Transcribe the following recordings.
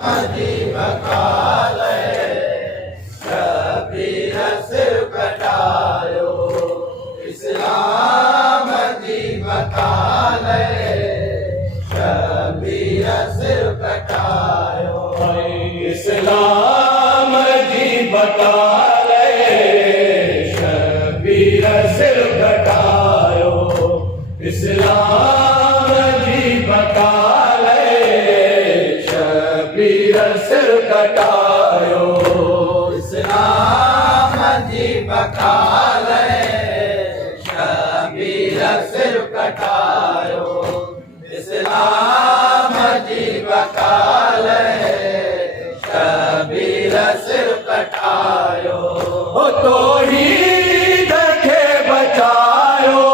अजीब काल शबीर सिर कटायो इस्लाम अजीब काल शबीर सिर कटायो इस्लाम अजीब काल शबीर सिर कटायो इस्लाम अजीब काल शबीर सिर कटायो इस्लाम अजीब काल शबीर सिर कटायो इस्लाम अजीब काल शबीर सिर कटायो तो ही देखे बचायो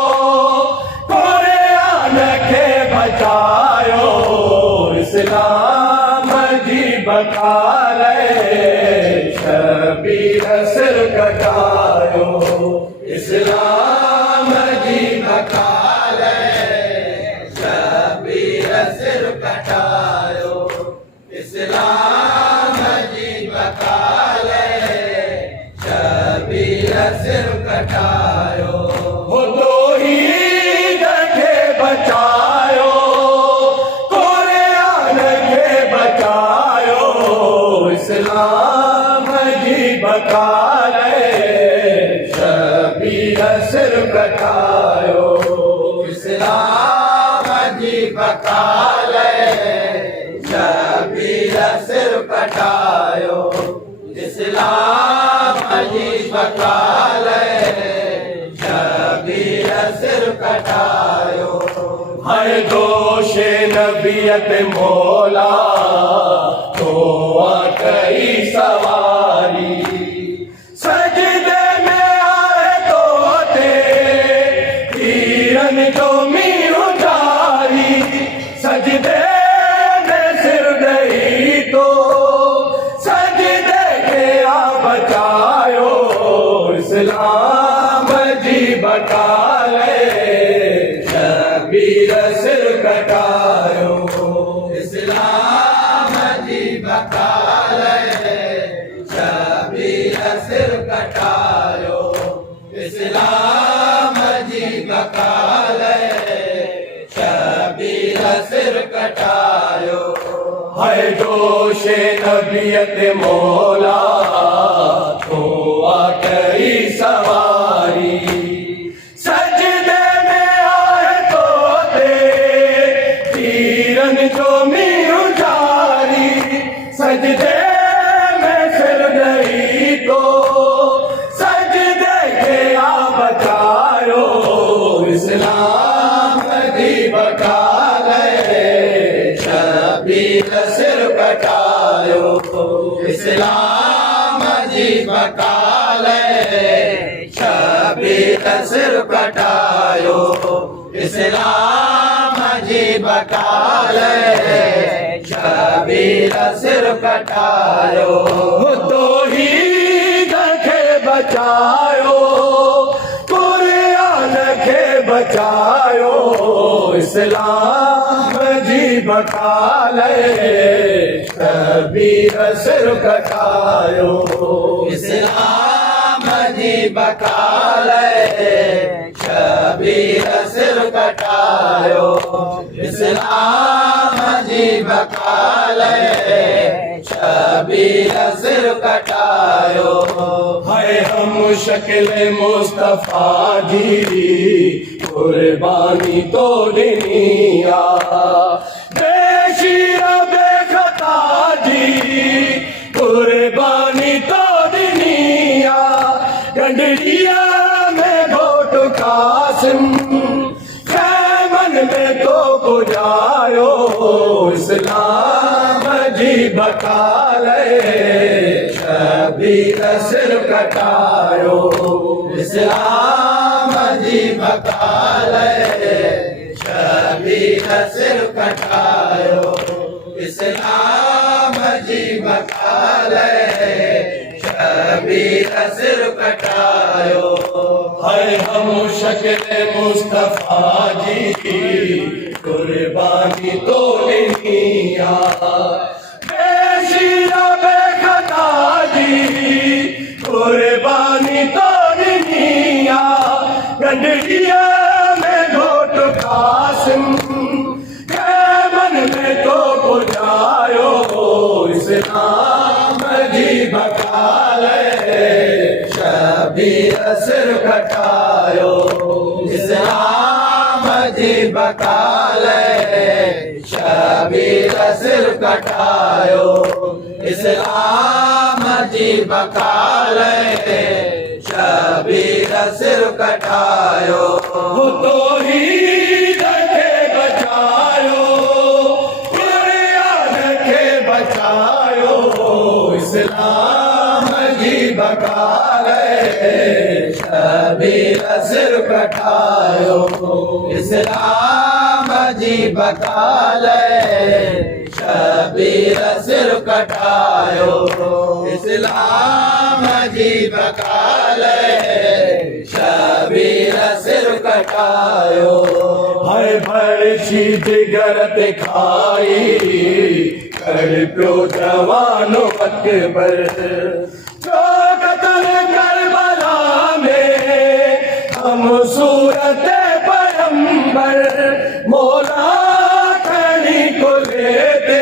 कुरान के बचायो इस्लाम अजीब काल शबीर सिर कटायो इस्लाम अजीब काल शबीर सिर कटायो इस्लाम अजीब काल शबीर सिर कटायो तो ही देखे बचायो कुरान के बचायो इस्लाम अजीब काल शबीर सिर कटायो इस्लाम अजीब काल शबीर सिर कटायो इस्लाम अजीब काल शबीर सिर कटायो हर दोष नबियत मौला तो कई सवारी सजदे में आए तो तीरन जो मी उतारी सजदे में सिर गई तो सजदे के आ बचायो इस्लाम अजीब काल शबीर सिर कटायो इस्लाम अजीब काल शबीर सिर कटायो इस्लाम अजीब काल शबीर सिर कटायो है जोश नबियत मौला तो कई सवारी सजदे में आए तो तीरन जो मी उजारी सजदे में सिर गई तो सजदे के आ बचायो इस्लाम अजीब काल शबीर सिर कटायो इस्लाम अजीब काल शबीर सिर कटायो इस्लाम अजीब काल शबीर सिर कटायो तो ही देखे बचायो कुरान के बचायो इस्लाम अजीब काल शबीर सिर कटायो इस्लाम अजीब काल शबीर सिर कटायो इस्लाम अजीब काल शबीर सिर कटायो है हम शक्ल मुस्तफा जी कुर्बानी तो दुनिया बेशीरा बेखता जी कुर्बानी तो दुनिया गंडरिया में घोट कासिम मन में तो गुजायो इस्लाम अजीब काल शबीर सिर कटायो इस्लाम अजीब काल शबीर सिर कटायो इस्लाम अजीब काल शबीर सिर कटायो है हम शक्ल मुस्तफा जी कुर्बानी तो दुनिया कुर्बानी तोड़निया गंडरिया में घोट कासिम के मन में तो बुझायो इस्लाम जी बकाले शबीर सिर कटायो इस्लाम जी बकाले शबीर सिर कटायो इस्लाम जी बकाले शबीर सिर कटायो वो तो ही रखे बचायो रखे बचायो इस्लाम जी बकाले शबीर सिर कटायो इस्लाम जी बकाले शबीर सिर कटायो इस्लाम जी बकाले शबीर सिर कटायो हाय बड़ी जिगर दिखाई कर प्यो जवानो अकबर जो कतल करबला में हम सूरत पैगंबर मौला खड़ी को लेते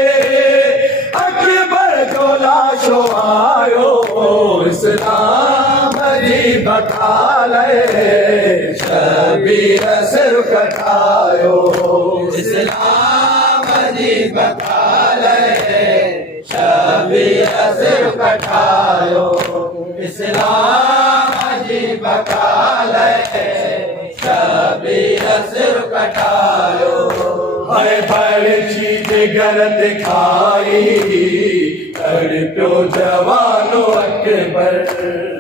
अकबर जो लाशो आयो इस्लाम जी बकाले शबीर सिर कटायो इस्लाम जी बकाले शबीर सिर कटायो इस्लाम जी बकाले शबीर सिर कटायो हाय बड़ी जिगर दिखाई कर प्यो जवानो अकबर